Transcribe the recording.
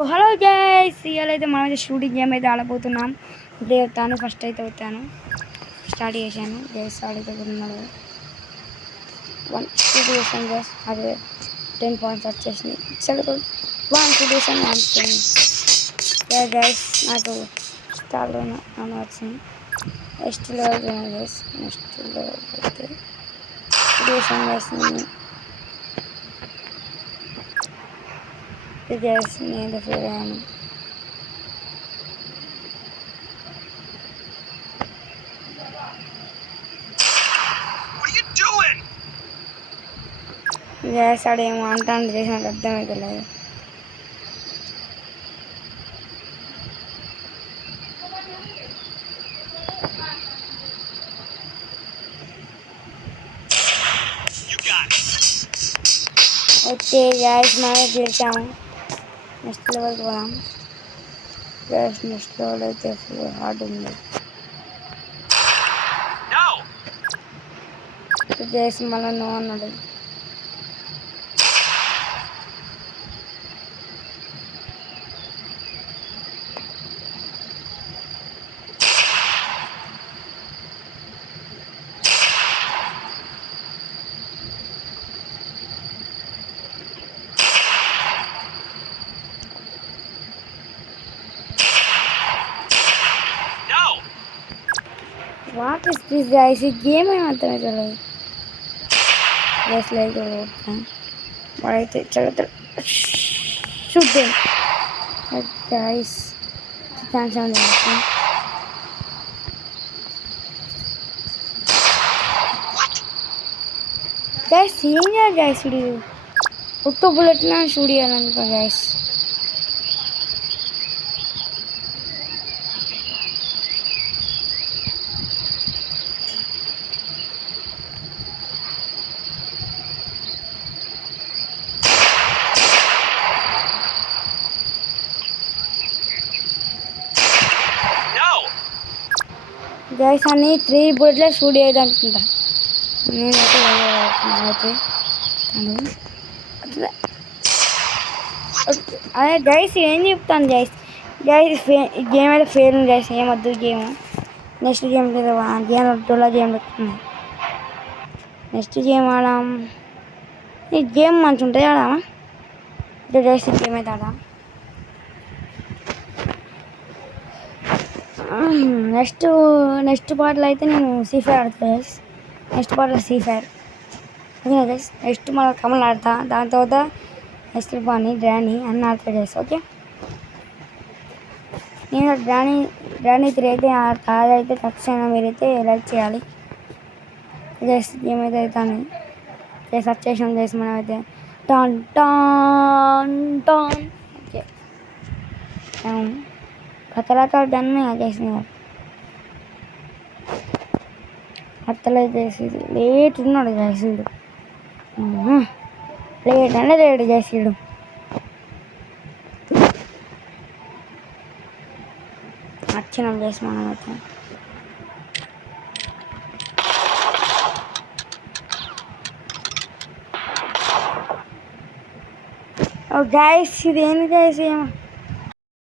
Hello guys, ఇవాళ అయితే మనం అయితే షూటింగ్ గేమ్ అయితే ఆడబోతున్నాం. ఇప్పుడే వస్తాను, ఫస్ట్ అయితే వచ్చాను, స్టార్ట్ చేశాను. గైస్ స్టార్ట్ అయితే ఉన్నాడు 1 షూట్ చేశాను గైస్. అదే 10 పాయింట్స్ వచ్చేసినాయి. సరే 1 షూట్ చేశాను 1 10. గైస్ నాకు స్టార్లో అని వచ్చింది. Next level guys, next level అయితే షూట్ చేశాను గైస్. గైస్ నేను ఫెయిల్ అయ్యాను. గ్యాస్ ఆడేమో అంటాను చేసినట్టు అర్థమైతే లేదు. ఓకే గ్యాస్ మనం గెలిచాము. నెక్స్ట్ లెవెల్కి పోదాం. గ్యాస్ నెక్స్ట్ లెవెల్ అయితే ఫుల్ హార్డ్ ఉంది. గ్యాస్ మళ్ళీ నో అన్నాడు. What is this guys? ఈ గేమ్ ఏమవుతుంది గైస్? లైక్ వాడైతే చదువుతాడు. షూట్ గైస్ గైస్ ఏం చేయాలి గైస్? ఇప్పుడు ఒక్క బుల్లెట్నా షూట్ చేయాలనుకో గైస్. గైస్ అని 3 బుల్లెట్లే షూట్ చేయదు అనుకుంటా. నేనైతే అయితే అట్లా అదే గైస్ ఏం చెప్తాను గైస్. గైస్ గేమ్ అయితే ఫెయిల్ ఉంది గైస్. ఏమొద్దు గేమ్. నెక్స్ట్ గేమ్ లేదా గేమ్ వద్దులా గేమ్ పెట్టుకున్నాం. నెక్స్ట్ గేమ్ ఆడాం. ఈ గేమ్ మంచిగా ఉంటుంది ఆడామా? అంటే గైస్ గేమ్ అయితే ఆడాం. నెక్స్ట్ పార్ట్లో అయితే నేను ఫ్రీ ఫైర్ ఆడతాను గైస్. నెక్స్ట్ పార్ట్లో free fire okay guys. Next మళ్ళీ కమల్ ఆడతా. దాని తర్వాత నెక్స్ట్ బాని డ్రానీ అన్నీ ఆడతా గైస్. ఓకే నేను డ్రానీ 3 అయితే ఆడతా. అదైతే ఖచ్చితంగా మీరైతే లైక్ చేయాలి గైస్. ఏమైతే అవుతాను గైస్. వచ్చేసాం గైస్ మనం అయితే. టాన్ టాన్ టాన్. ఓకే ఖతరాక డన్ చేసిన అత్తలే చేసేది. లేట్ ఉన్నాడు చేసేడు. లేట్ అంటే లేట్ చేసేడు. వచ్చినాం చేసి మనం అయితే. గైస్ ఇది ఏంది గైస్? ఏమో